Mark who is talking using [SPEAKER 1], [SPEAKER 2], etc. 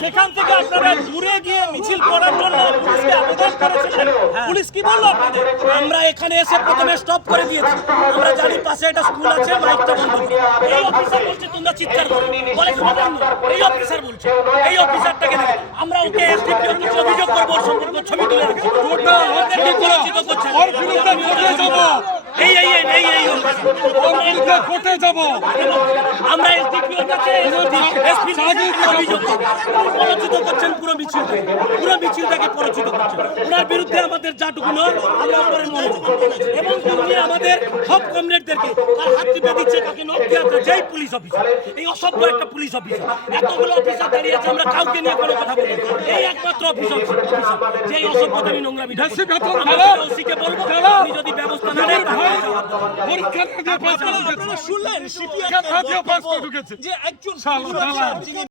[SPEAKER 1] সেখান থেকে আপনারা দূরে গিয়ে মিছিল করার জন্য পুলিশকে আবেদন করেছিলেন পুলিশ কি বলল আপনাদের
[SPEAKER 2] আমরা এখানে এসে প্রথমে স্টপ করে দিয়েছি আমরা জানি পাশে একটা স্কুল আছে মাইকটা বন্ধ করো। এই অফিসার বলছে তোমরা চিৎকার করো বলে শোনেন এই অফিসার বলছে এই অফিসারটাকে দেখে আমরা ওকে এসডিপি অফিসে অভিযোগ করব ওর সম্পর্কে ছবি তুলে রাখছি আমাদেরকে পরিচিত করছে
[SPEAKER 3] ওর বিরুদ্ধে কোর্টে যাব
[SPEAKER 2] এই এই এই এই
[SPEAKER 3] ওর বিরুদ্ধে কোর্টে যাব
[SPEAKER 2] আমরা এসডিপিওর কাছে এসপি অভিযোগ করব। পরাজিত করছেন পুরো মিছিলটাকে। পুরো মিছিলটাকে পরাজিত করছেন। ওনার বিরুদ্ধে আমাদের যাটুকু নয় আমরা করে মনে এবং উনি আমাদের সব কমরেডদেরকে তার হাত টিপে দিচ্ছে তাকে নখ দেওয়াচ্ছে যেই পুলিশ অফিসার। এই অসভ্য একটা পুলিশ অফিসার। এতগুলো অফিসার দাঁড়িয়ে আছে আমরা কাউকে নিয়ে কোনো কথা বলি এই একমাত্র অফিসার অফিসার। যে এই অসভ্যতামি নোংরা। ওসিকে বলব যদি ব্যবস্থা না
[SPEAKER 3] পরীক্ষা দিয়ে পাস করে ঢুকেছে।
[SPEAKER 1] যে একজন